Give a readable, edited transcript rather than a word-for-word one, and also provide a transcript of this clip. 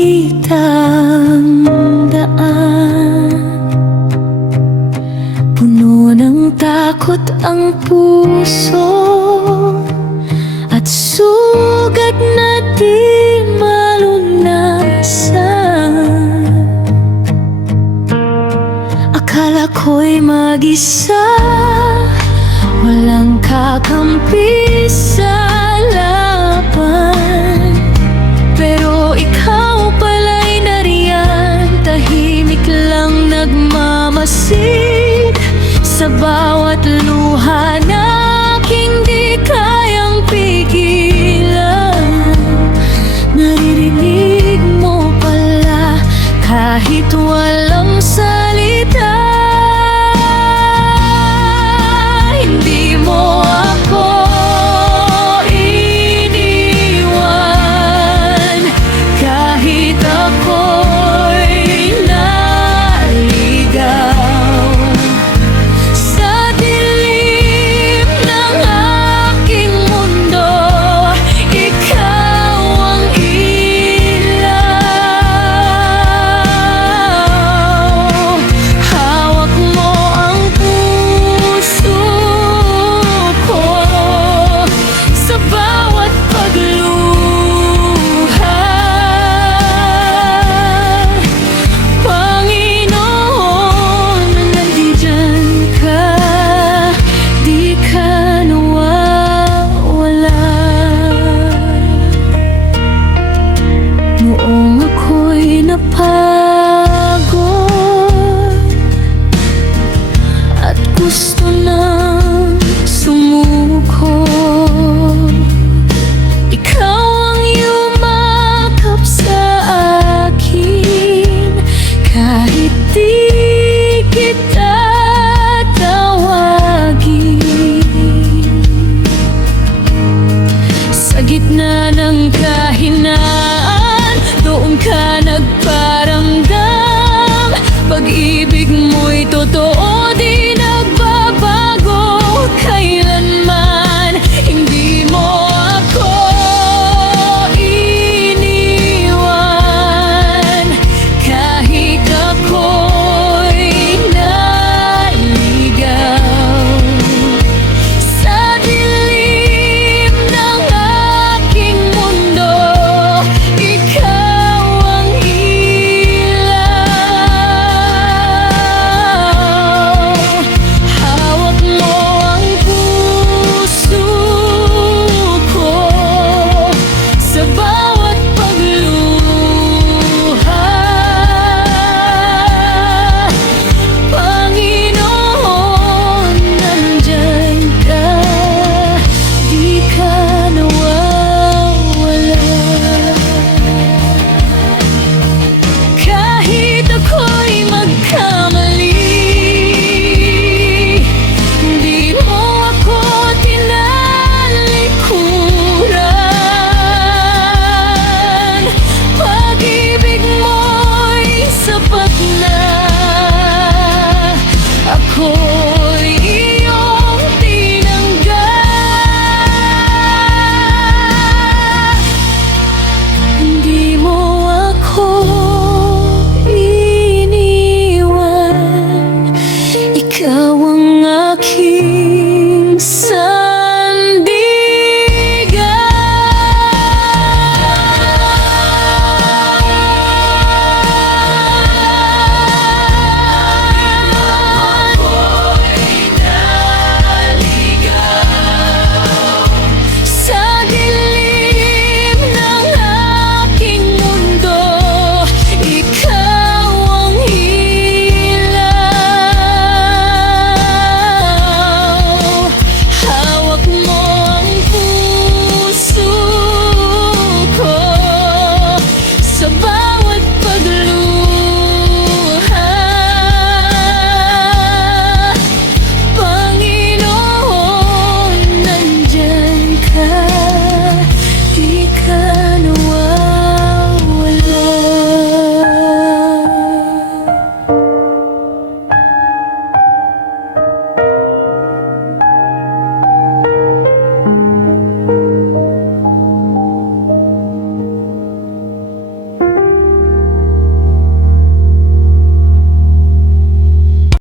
makitang daan. Puno ng takot ang puso at sugat na di malunasan. Akala ko'y mag-isa, walang kakampi sa laban. Pero ikaw pala'y nariyan, tahimik lang nagmamasid sa bawat luha na aking di kayang pigilan. Naririnig mo pala kahit walang salita. Hindi mo ako iniwan kahit ako'y naligaw. Sa dilim ng aking mundo, ikaw ang ilaw. Hawak mo ang puso ko sa bawat pagluha. Panginoon, nandiyan ka, di ka nawawala. Noong ako'y napagod at gusto nang sumuko, ikaw ang yumakap sa akin kahit di kita tawagin. Sa gitna ng kahinaan, doon ka nagpa